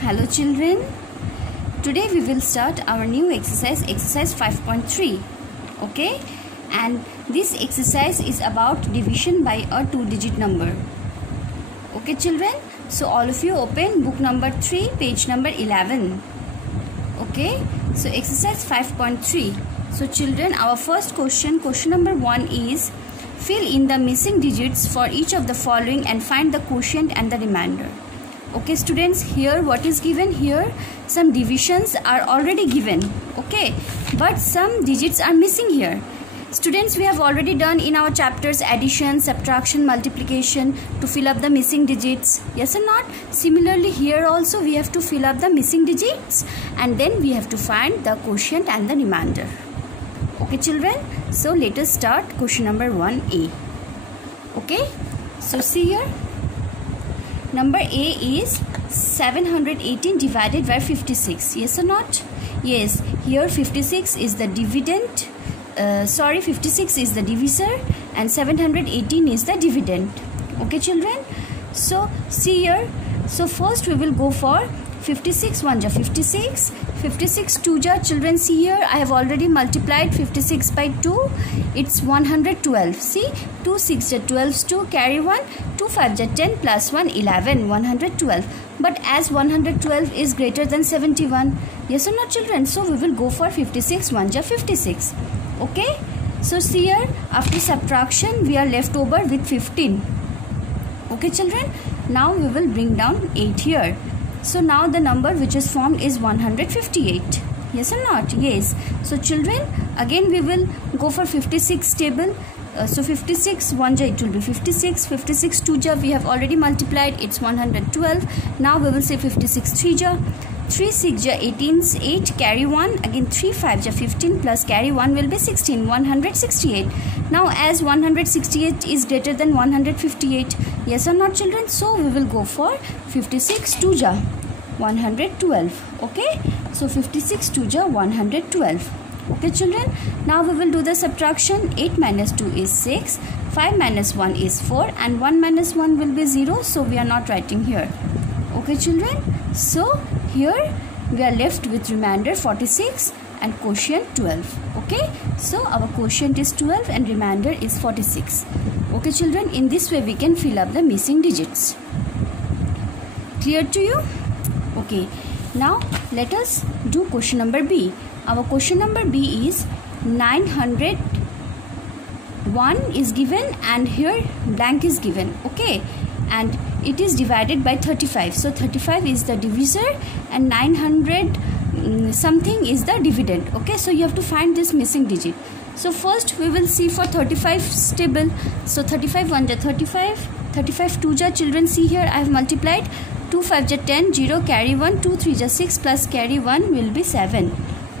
Hello children, today we will start our new exercise 5.3. Okay, and this exercise is about division by a 2-digit number. Okay children, so all of you open book number 3, page number 11. Okay, so exercise 5.3. So children, our first question number 1 is fill in the missing digits for each of the following and find the quotient and the remainder. Okay students, here what is given here, some divisions are already given, okay, but some digits are missing here. Students, we have already done in our chapters addition, subtraction, multiplication to fill up the missing digits, yes or not? Similarly here also we have to fill up the missing digits and then we have to find the quotient and the remainder. Okay children, so let us start question number 1A. Okay, so see here, number A is 718 divided by 56, yes or not? Yes, here 56 is the dividend, 56 is the divisor and 718 is the dividend. Okay children, so see here, so first we will go for 56 1 ja 56, 56 2 ja, children see here I have already multiplied 56 by 2, it's 112. See, 2 6 ja 12 2, carry 1, 2 5 ja 10 plus 1 11, 112. But as 112 is greater than 71, yes or not children, so we will go for 56 1 ja 56. Okay, so see here, after subtraction we are left over with 15. Okay children, now we will bring down 8 here. So now the number which is formed is 158, yes or not? Yes. So children, again we will go for 56 table. So 56 1 ja it will be 56, 56 2 ja we have already multiplied, it's 112. Now we will say 56 3 ja, 3 6 ja 18, 8 carry 1, again 3 5 ja 15 plus carry 1 will be 16, 168. Now as 168 is greater than 158, yes or not children, so we will go for 56 2 ja 112. Okay, so 56 2 ja 112. Okay children, now we will do the subtraction. 8 minus 2 is 6, 5 minus 1 is 4 and 1 minus 1 will be 0, so we are not writing here. Okay children, so here we are left with remainder 46 and quotient 12. Okay, so our quotient is 12 and remainder is 46. Okay children, in this way we can fill up the missing digits. Clear to you? Okay, now let us do question number B. Our question number B is 901 is given and here blank is given. Okay, and it is divided by 35. So 35 is the divisor and 900 something is the dividend. Okay, so you have to find this missing digit. So first we will see for 35 table. So 35 1 ja 35, 35 2 ja, children see here I have multiplied, 2 5 ja 10, 0 carry 1, 2 3 ja 6 plus carry 1 will be 7.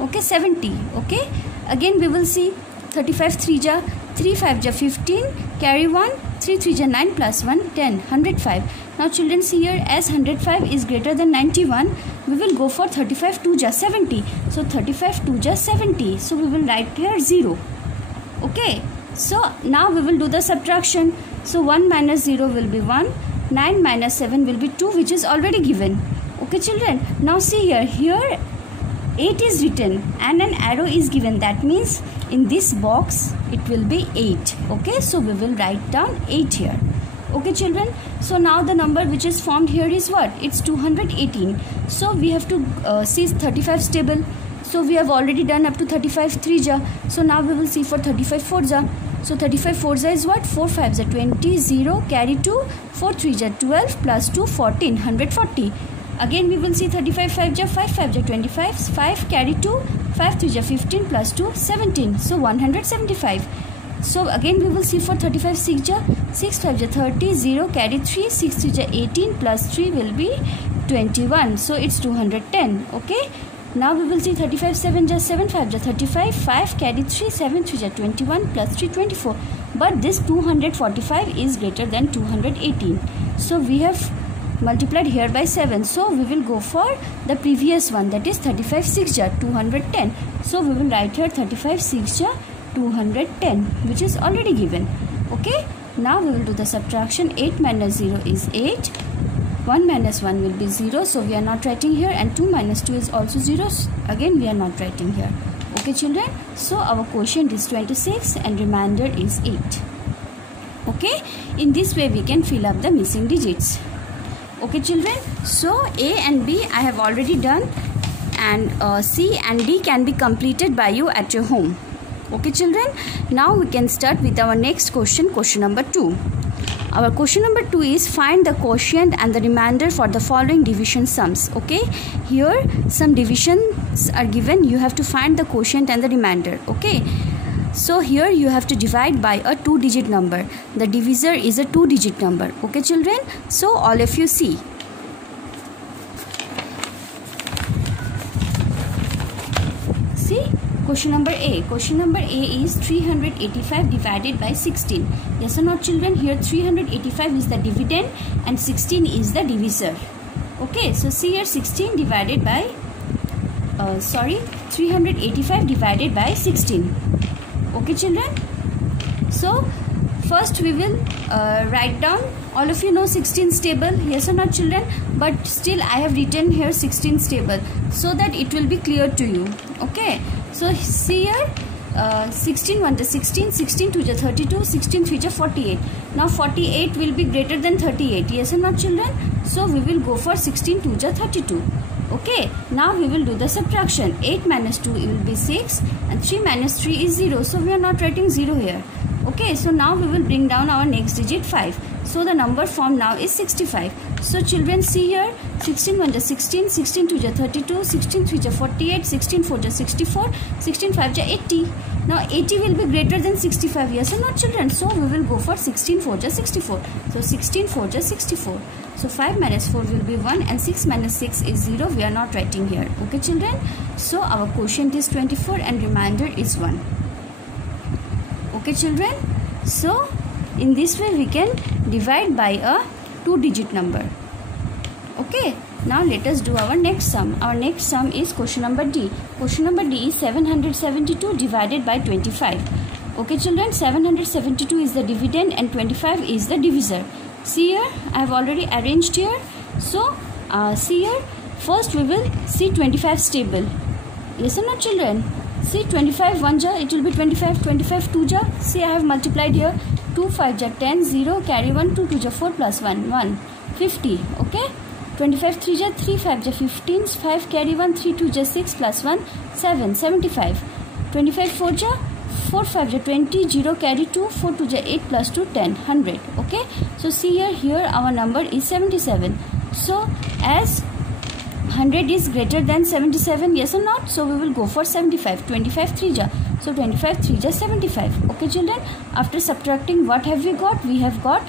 Okay, 70. Okay, again we will see 35 3 ja, 3 5 ja 15, carry 1, 3 3 ja 9 plus 1 10, 105. Now children see here, as 105 is greater than 91, we will go for 35 2 ja 70. So 35 2 ja 70, so we will write here 0. Okay, so now we will do the subtraction. So 1 minus 0 will be 1, 9 minus 7 will be 2, which is already given. Okay children, now see here 8 is written and an arrow is given, that means in this box it will be 8. Okay, so we will write down 8 here. Okay children, so now the number which is formed here is what? It's 218. So we have to see 35 table. So we have already done up to 35 3 ja. So now we will see for 35 4 ja. So 35 4 ja is what? 4 5 ja 20, 0 carry 2, 4 3 ja 12 plus 2 14, 140. Again we will see 35 5 ja 5 5 ja 25, 5 carry 2, 5 3 ja 15 plus 2 17, so 175. So again we will see for 35 6 ja, 6 5 ja 30, 0 carry 3, 6 3 ja 18 plus 3 will be 21, so it's 210. Okay, now we will see 35 7 ja 7 5 ja 35, 5 carry 3, 7 3 ja 21 plus 3 24. But this 245 is greater than 218, so we have multiplied here by 7, so we will go for the previous one, that is 35 6 ja 210. So we will write here 35 6 ja 210, which is already given. Okay, now we will do the subtraction. 8 minus 0 is 8, 1 minus 1 will be 0, so we are not writing here, and 2 minus 2 is also 0, again we are not writing here. Okay children, so our quotient is 26 and remainder is 8. Okay, in this way we can fill up the missing digits. Okay children, so A and B I have already done, and C and D can be completed by you at your home. Okay children, now we can start with our next question, question number 2. Our question number 2 is find the quotient and the remainder for the following division sums. Okay, here some divisions are given, you have to find the quotient and the remainder. Okay, so here you have to divide by a 2-digit number. The divisor is a 2-digit number. Okay children, so all of you see. See, question number A. Question number A is 385 divided by 16. Yes or not children? Here 385 is the dividend and 16 is the divisor. Okay, so see here 16 divided by 385 divided by 16. Okay children, so first we will write down, all of you know 16 table, yes or not children, but still I have written here 16 table so that it will be clear to you. Okay, so see here 16 1 to 16, 16 2 to 32, 16 3 to 48. Now 48 will be greater than 38, yes or not children, so we will go for 16 2 to 32. Okay, now we will do the subtraction. 8 minus 2 will be 6 and 3 minus 3 is 0, so we are not writing 0 here. Okay, so now we will bring down our next digit 5. So the number formed now is 65. So children see here 16 1 to 16, 16 2 to 32, 16 3 to 48, 16 4 to 64, 16 5 to 80. Now 80 will be greater than 65, yes or not children? So we will go for 16 4 to 64. So 16 4 to 64. So 5 minus 4 will be 1 and 6 minus 6 is 0. We are not writing here. Okay children? So our quotient is 24 and remainder is 1. Okay children? So in this way we can divide by a 2-digit number. Okay, now let us do our next sum. Our next sum is question number D. Question number D is 772 divided by 25. Okay children, 772 is the dividend and 25 is the divisor. See here, I have already arranged here. So see here, first we will see 25 stable. Yes or not children? See 25 1 ja, it will be 25, 25 2 ja. See I have multiplied here. 2 5 ja 10, 0 carry 1, 2 2 ja 4 plus 1, 1, 50. Okay, 25 3 ja 3, 5 ja 15, 5 carry 1, 3 2 ja 6 plus 1, 7, 75. 25 4 ja 4 5 ja 20, 0 carry 2, 4 2 ja 8 plus 2, 10, 100. Okay, so see here our number is 77. So as 100 is greater than 77, yes or not? So we will go for 75. 25 3 ja. So 25 3 ja 75. Okay children, after subtracting what have we got? We have got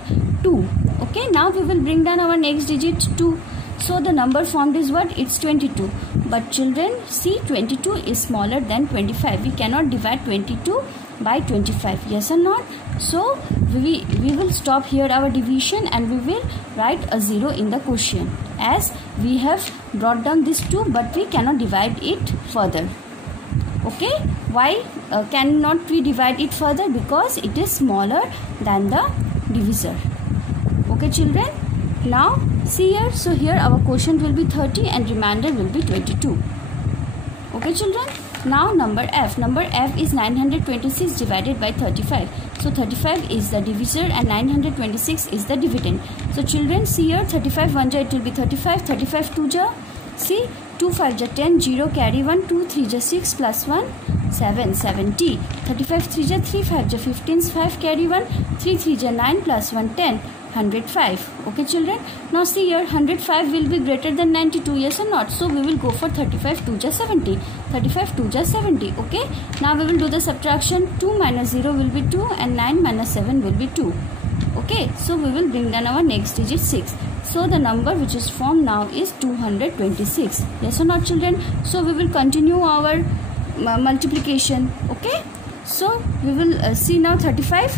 2. Okay, now we will bring down our next digit 2. So the number formed is what? It's 22. But children, see 22 is smaller than 25. We cannot divide 22 by 25. Yes or not? So we will stop here our division and we will write a 0 in the quotient, as we have brought down this 2 but we cannot divide it further. Okay, why cannot we divide it further? Because it is smaller than the divisor. Okay children, now see here, so here our quotient will be 30 and remainder will be 22. Okay children, now number F. Number F is 926 divided by 35. So 35 is the divisor and 926 is the dividend. So children see here 35 1 ja, it will be 35, 35 2 ja, see 2 5 ja 10, 0 carry 1, 2 3 ja 6 plus 1, 7, 70. 35 3 ja 3, 5 ja 15, 5 carry 1, 3 3 ja 9 plus 1, 10. 105. Okay children, now see here 105 will be greater than 92, yes or not? So we will go for 35 2 ja 70. 35 2 ja 70. Okay, now we will do the subtraction. 2 minus 0 will be 2 and 9 minus 7 will be 2. Okay, so we will bring down our next digit 6. So the number which is formed now is 226. Yes or not children? So we will continue our multiplication. Okay, so we will see now 35.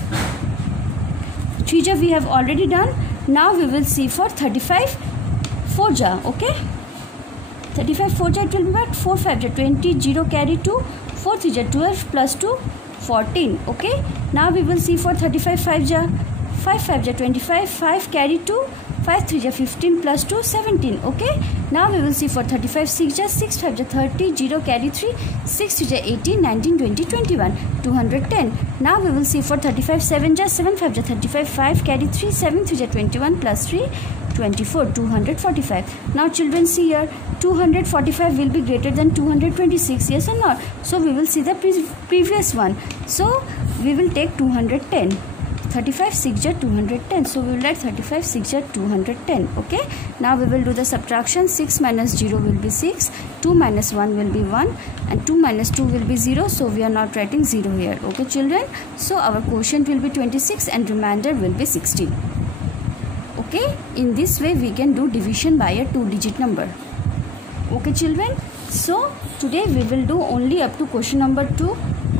3 ja we have already done. Now we will see for 35 4 ja. Okay, 35 4 ja it will be what? 4 5 ja 20, 0 carry 2, 4 3 ja 12 plus 2, 14. Okay, now we will see for 35 5 ja, 5 5 ja 25, 5 carry 2, 5 3 ja 15 plus 2 17. Okay, now we will see for 35 6 ja 6 5 ja 30, 0 carry 3, 6 3 ja 18, 19 20 21, 210. Now we will see for 35 7 ja 7 5 ja 35, 5 carry 3, 7 3 ja 21 plus 3 24, 245. Now children, see here, 245 will be greater than 226, yes or not? So we will see the previous one. So we will take 210. 35 6 ja 210. So we will write 35 6 ja 210. Okay. Now we will do the subtraction. 6 minus 0 will be 6. 2 minus 1 will be 1. And 2 minus 2 will be 0. So we are not writing 0 here. Okay children. So our quotient will be 26 and remainder will be 16. Okay. In this way we can do division by a 2-digit number. Okay children. So today we will do only up to question number 2.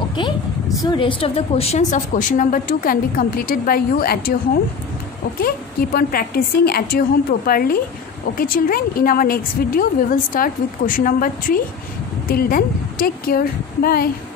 Okay. So rest of the questions of question number 2 can be completed by you at your home. Okay. Keep on practicing at your home properly. Okay children. In our next video we will start with question number 3. Till then, take care. Bye.